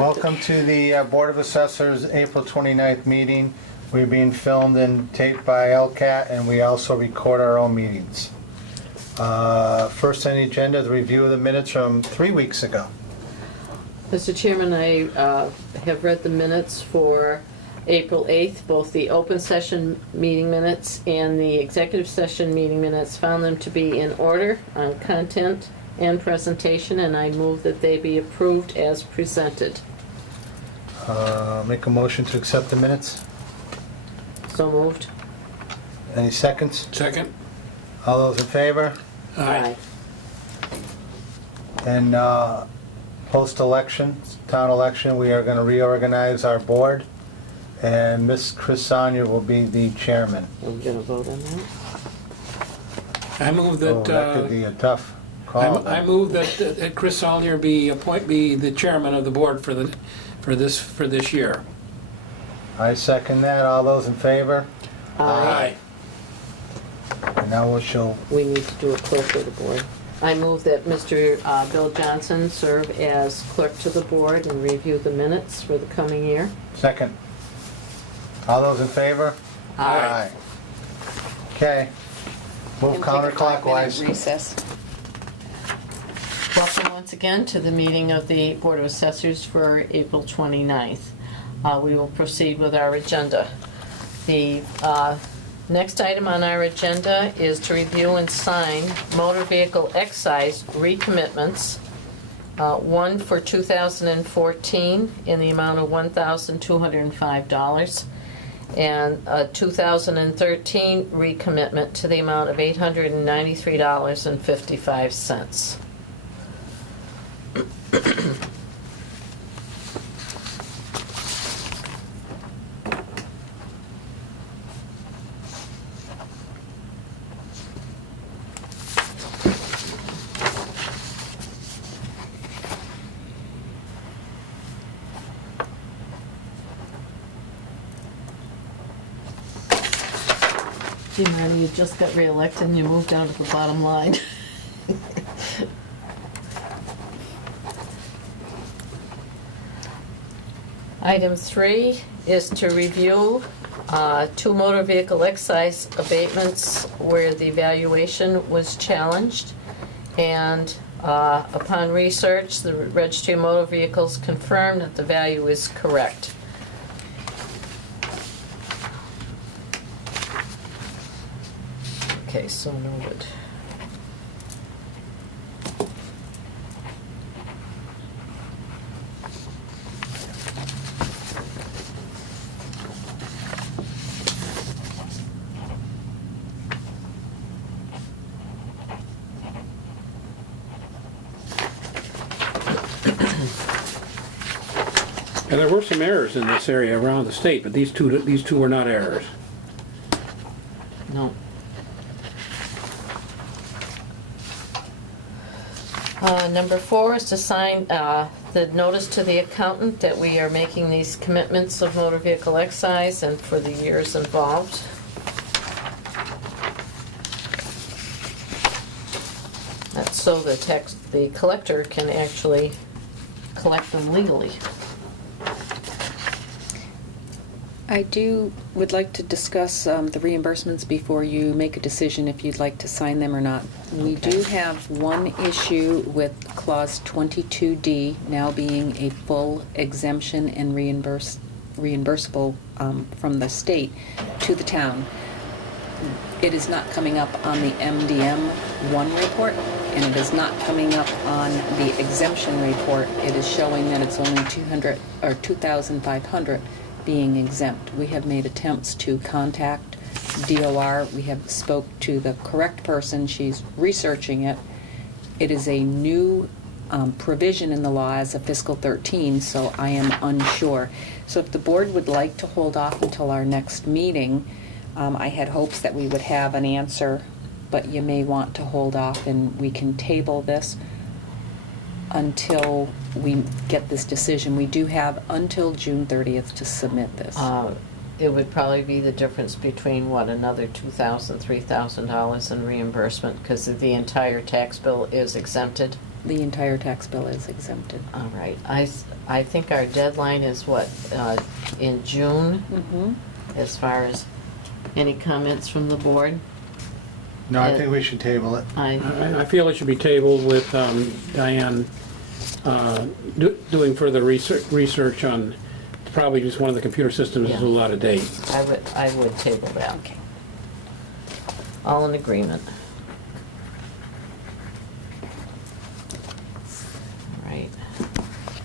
Welcome to the Board of Assessors April 29th meeting. We're being filmed and taped by LCAT, and we also record our own meetings. First on the agenda, the review of the minutes from 3 weeks ago. Mr. Chairman, I have read the minutes for April 8th, both the open session meeting minutes and the executive session meeting minutes, found them to be in order on content and presentation, and I move that they be approved as presented. Make a motion to accept the minutes. So moved. Any seconds? Second. All those in favor? Aye. And post-election, town election, we are going to reorganize our board, and Miss Chris Sonia will be the chairman. Are we going to vote on that? I move that. That could be a tough call. I move that Chris Saulnier be the chairman of the board for this year. I second that. All those in favor? Aye. And now she'll... We need to do a clerk of the board. I move that Mr. Bill Johnson serve as clerk to the board and review the minutes for the coming year. Second. All those in favor? Aye. Okay. Move counterclockwise. Recess. Welcome once again to the meeting of the Board of Assessors for April 29th. We will proceed with our agenda. The next item on our agenda is to review and sign motor vehicle excise recommitments. One for 2014 in the amount of $1,205, and a 2013 recommitment to the amount of $893.55. Gee, Marty, you just got reelected and you moved down to the bottom line. Item 3 is to review 2 motor vehicle excise abatements where the valuation was challenged, and upon research, the Registry of Motor Vehicles confirmed that the value is correct. Okay, so noted. And there were some errors in this area around the state, but these two were not errors. No. Number 4 is to sign the notice to the accountant that we are making these commitments of motor vehicle excise and for the years involved. That's so the collector can actually collect them legally. I would like to discuss the reimbursements before you make a decision if you'd like to sign them or not. We do have one issue with clause 22D now being a full exemption and reimbursable from the state to the town. It is not coming up on the MDM 1 report, and it is not coming up on the exemption report. It is showing that it's only 200 or 2,500 being exempt. We have made attempts to contact DOR. We have spoke to the correct person. She's researching it. It is a new provision in the law as of fiscal 13, so I am unsure. So if the board would like to hold off until our next meeting, I had hopes that we would have an answer, but you may want to hold off and we can table this until we get this decision. We do have until June 30th to submit this. It would probably be the difference between, what, another $2,000, $3,000 in reimbursement because the entire tax bill is exempted? The entire tax bill is exempted. All right. I think our deadline is what, in June, Mhm. as far as any comments from the board? No, I think we should table it. I feel it should be tabled with Diane doing further research on, probably just one of the computer systems is a lot of date. I would table that. Okay. All in agreement? All right.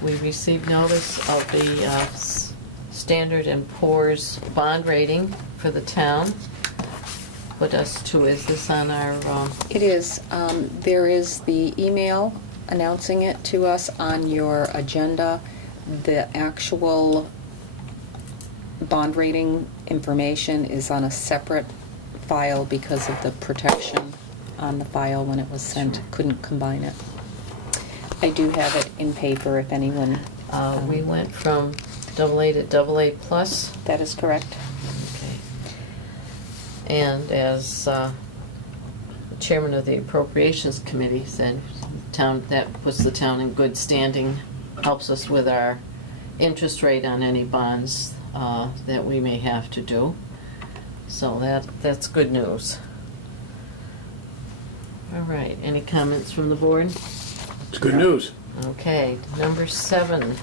We received notice of the Standard and Poor's bond rating for the town. Put us to, is this on our, It is. There is the email announcing it to us on your agenda. The actual bond rating information is on a separate file because of the protection on the file when it was sent. Couldn't combine it. I do have it in paper if anyone... we went from AA to AA plus. That is correct. Okay. And as the chairman of the Appropriations Committee said, that puts the town in good standing, helps us with our interest rate on any bonds that we may have to do. So that's good news. All right, any comments from the board? It's good news. Okay, number 7,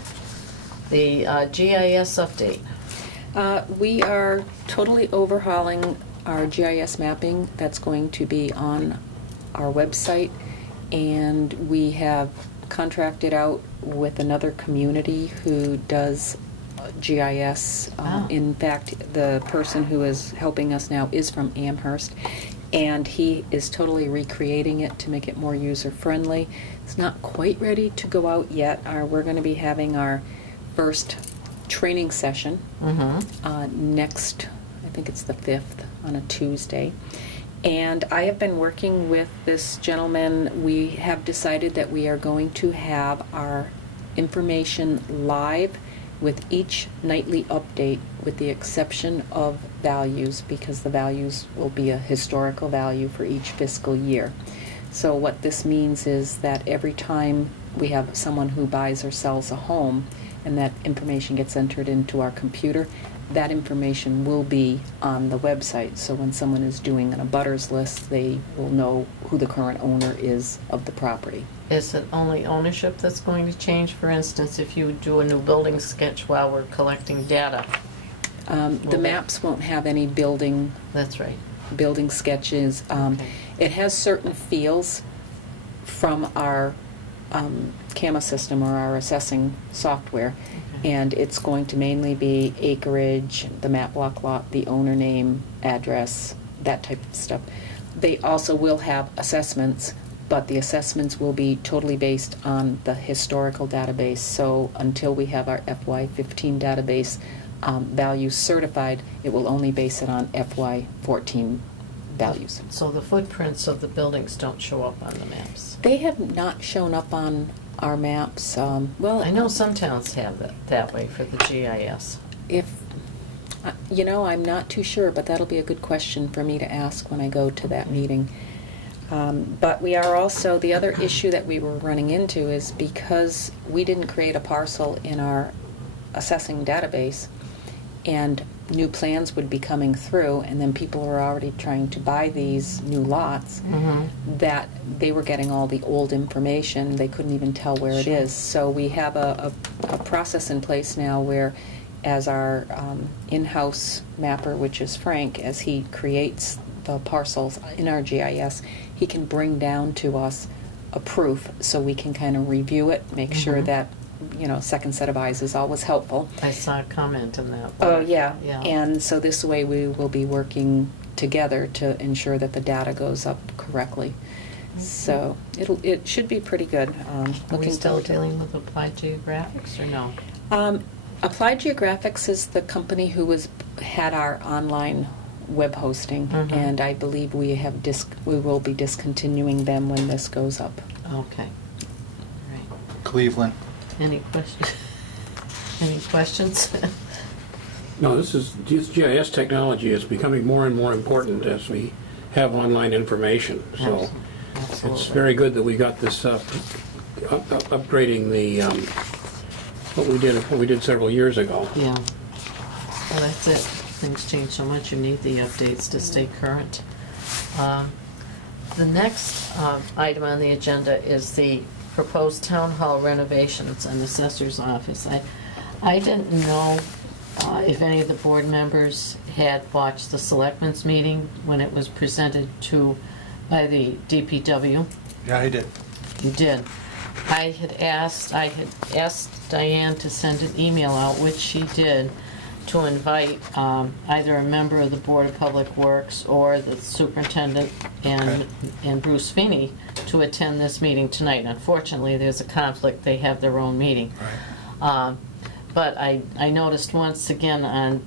the GIS update. We are totally overhauling our GIS mapping. That's going to be on our website, and we have contracted out with another community who does GIS. Wow. In fact, the person who is helping us now is from Amherst, and he is totally recreating it to make it more user-friendly. It's not quite ready to go out yet. We're going to be having our first training session next, I think it's the 5th, on a Tuesday. And I have been working with this gentleman. We have decided that we are going to have our information live with each nightly update, with the exception of values, because the values will be a historical value for each fiscal year. So what this means is that every time we have someone who buys or sells a home and that information gets entered into our computer, that information will be on the website. So when someone is doing an abutters list, they will know who the current owner is of the property. Is it only ownership that's going to change? For instance, if you do a new building sketch while we're collecting data? The maps won't have any building That's right. sketches. Okay. It has certain fields from our CAMA system or our assessing software, and it's going to mainly be acreage, the map block lot, the owner name, address, that type of stuff. They also will have assessments, but the assessments will be totally based on the historical database. So until we have our FY15 database values certified, it will only base it on FY14 values. So the footprints of the buildings don't show up on the maps? They have not shown up on our maps. Well, I know some towns have that way for the GIS. I'm not too sure, but that'll be a good question for me to ask when I go to that meeting. But we are also, the other issue that we were running into is because we didn't create a parcel in our assessing database, and new plans would be coming through, and then people were already trying to buy these new lots, that they were getting all the old information. They couldn't even tell where it is. So we have a process in place now where, as our in-house mapper, which is Frank, as he creates the parcels in our GIS, he can bring down to us a proof so we can kind of review it, make sure that, second set of eyes is always helpful. I saw a comment in that. Oh, yeah. Yeah. And so this way we will be working together to ensure that the data goes up correctly. So it should be pretty good. Are we still forward to it. dealing with Applied Geographics or no? Applied Geographics is the company who had our online web hosting, and I believe we will be discontinuing them when this goes up. Okay. All right. Cleveland. Any questions? Any questions? No, this GIS technology is becoming more and more important as we have online information. So Absolutely. it's very good that we got this upgrading the what we did several years ago. Yeah. Well, that's it. Things change so much, you need the updates to stay current. The next item on the agenda is the proposed town hall renovations and assessor's office. I didn't know if any of the board members had watched the selectmen's meeting when it was presented by the DPW. Yeah, I did. You did. I had asked Diane to send an email out, which she did, to invite either a member of the Board of Public Works or the superintendent and Bruce Feeney to attend this meeting tonight. Unfortunately, there's a conflict. They have their own meeting. Right. But I noticed once again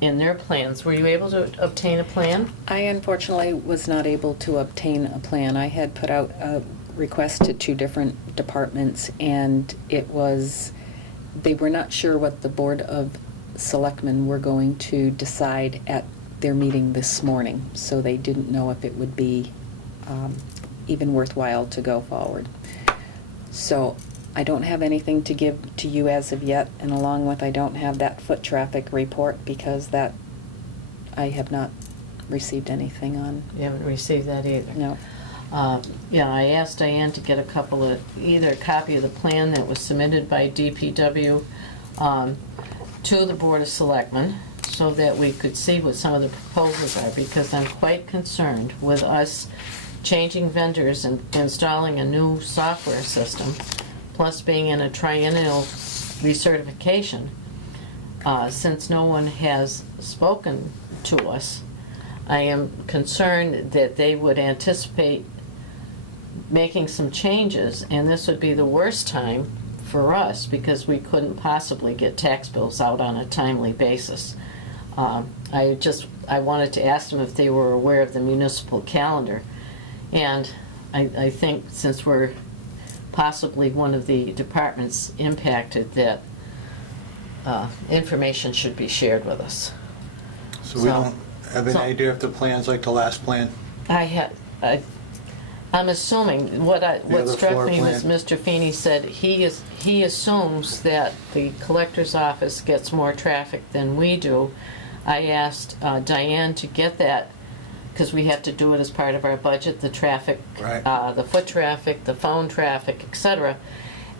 in their plans, were you able to obtain a plan? I unfortunately was not able to obtain a plan. I had put out a request to 2 different departments, and they were not sure what the Board of Selectmen were going to decide at their meeting this morning, so they didn't know if it would be even worthwhile to go forward. So I don't have anything to give to you as of yet, and along with I don't have that foot traffic report because that I have not received anything on. You haven't received that either? No. Yeah, I asked Diane to get either a copy of the plan that was submitted by DPW to the Board of Selectmen so that we could see what some of the proposals are, because I'm quite concerned with us changing vendors and installing a new software system, plus being in a triennial recertification. Since no one has spoken to us, I am concerned that they would anticipate making some changes, and this would be the worst time for us because we couldn't possibly get tax bills out on a timely basis. I wanted to ask them if they were aware of the municipal calendar, and I think since we're possibly one of the departments impacted, that information should be shared with us. So we don't have any idea if the plan's like the last plan? I'm assuming, what other struck floor me was plan. Mr. Feeney said he assumes that the collector's office gets more traffic than we do. I asked Diane to get that, because we have to do it as part of our budget, the traffic, Right. The foot traffic, the phone traffic, etc.,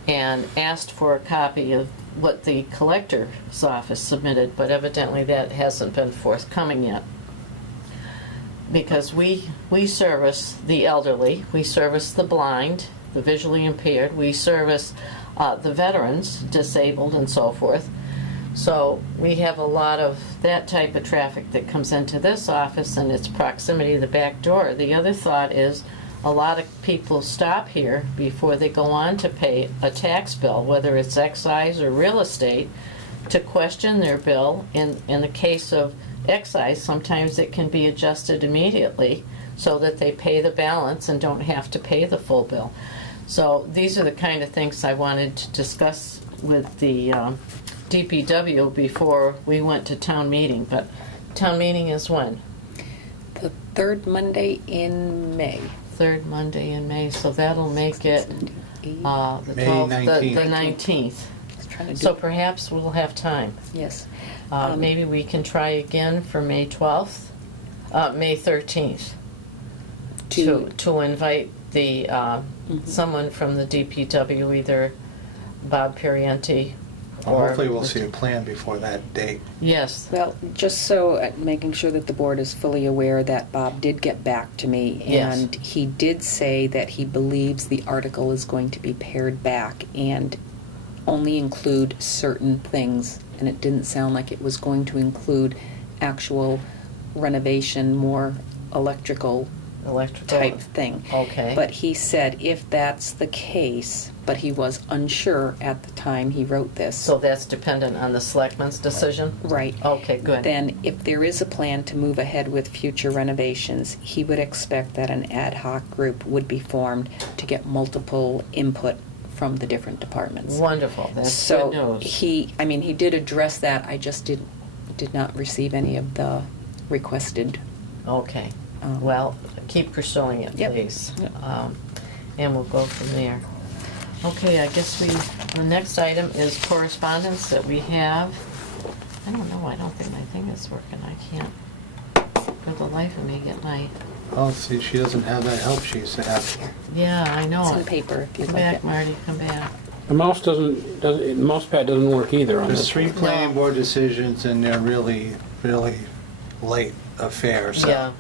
and asked for a copy of what the collector's office submitted, but evidently that hasn't been forthcoming yet. Because we service the elderly, we service the blind, the visually impaired, we service the veterans, disabled and so forth. So we have a lot of that type of traffic that comes into this office and its proximity to the back door. The other thought is a lot of people stop here before they go on to pay a tax bill, whether it's excise or real estate, to question their bill. In the case of excise, sometimes it can be adjusted immediately so that they pay the balance and don't have to pay the full bill. So these are the kind of things I wanted to discuss with the DPW before we went to town meeting. But town meeting is when? The 3rd Monday in May. 3rd Monday in May, so that'll make it the May 12th, 19th. the 19th. Just trying to do- So perhaps we'll have time. Yes. Maybe we can try again for May 12th, May 13th, to invite the someone from the DPW, either Bob Parienti or... Hopefully we'll see a plan before that date. Yes. Well, just so, making sure that the board is fully aware that Bob did get back to me, Yes. and he did say that he believes the article is going to be pared back and only include certain things, and it didn't sound like it was going to include actual renovation, more electrical type thing. Okay. But he said if that's the case, but he was unsure at the time he wrote this. So that's dependent on the selectmen's decision? Right. Okay, good. Then if there is a plan to move ahead with future renovations, he would expect that an ad hoc group would be formed to get multiple input from the different departments. Wonderful. That's So good news. he did address that. I just did not receive any of the requested. Okay. Well, keep pursuing it, Yep. please. Yep. And we'll go from there. Okay, I guess we The next item is correspondence that we have. I don't know, I don't think my thing is working. I can't, for the life of me, get my, Oh, see, she doesn't have that help she used to have. yeah, I know It's it. on paper if you'd Come like back, it. Marty, come back. The mouse the mouse pad doesn't work either on There's this. 3 planning No. board decisions and they're really, really late affairs. So Yeah,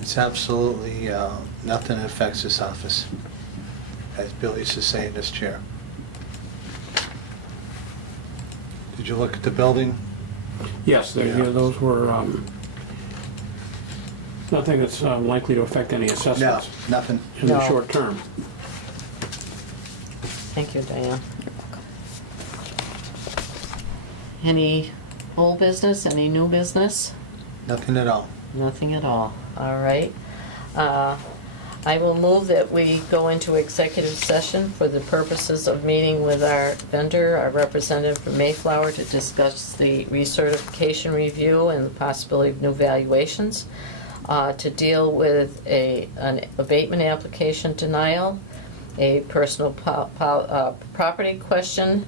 it's absolutely nothing that affects this office, as Bill used to say in this chair. Did you look at the building? Yes, Yeah. those were, nothing that's likely to affect any No, assessments nothing. in the No. short term. thank you, Diane. Any old business, any new business? Nothing at all. Nothing at all. All right. I will move that we go into executive session for the purposes of meeting with our vendor, our representative from Mayflower, to discuss the recertification review and the possibility of new valuations, to deal with an abatement application denial, a personal property question,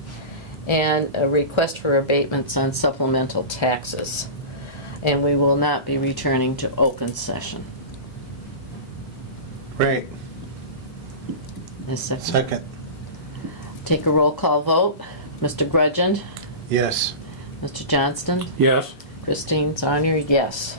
and a request for abatements on supplemental taxes. And we will not be returning to open session. Great. A second. Second. Take a roll call vote. Mr. Grudgeon, Yes. Mr. Johnston, Yes? Christine Zonier, yes.